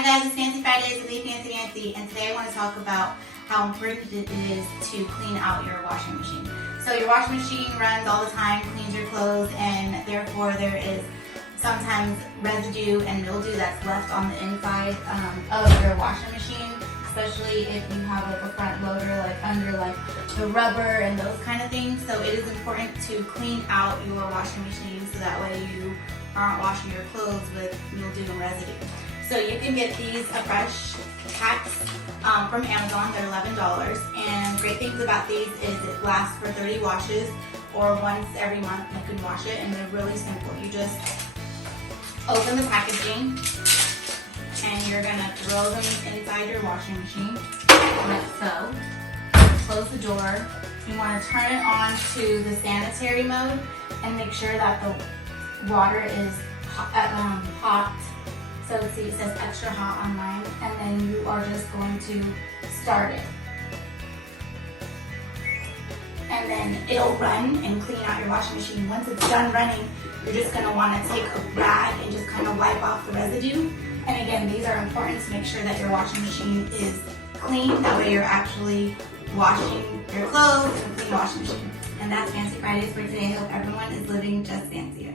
Hi guys, it's Fancy Fridays with me, Fancy Nancy, and today I want to talk about how important it is to clean out your washing machine. So your washing machine runs all the time, cleans your clothes, and therefore there is sometimes residue and mildew that's left on the inside of your washing machine, especially if you have like a front loader, like under like the rubber and those kind of things. So it is important to clean out your washing machine so that way you aren't washing your clothes with mildew and residue. So you can get these fresh packs from Amazon. They're $11, and great things about these is it lasts for 30 washes, or once every month you can wash it, and they're really simple. You just open the packaging and you're gonna throw them inside your washing machine like so. Close the door. You want to turn it on to the sanitary mode and make sure that the water is hot. So see, it says extra hot on mine, and then you are just going to start it. And then it'll run and clean out your washing machine. Once it's done running, you're just gonna wanna take a rag and just kind of wipe off the residue. And again, these are important to make sure that your washing machine is clean. That way you're actually washing your clothes in a clean washing machine. And that's Fancy Fridays for today. I hope everyone is living just fancier.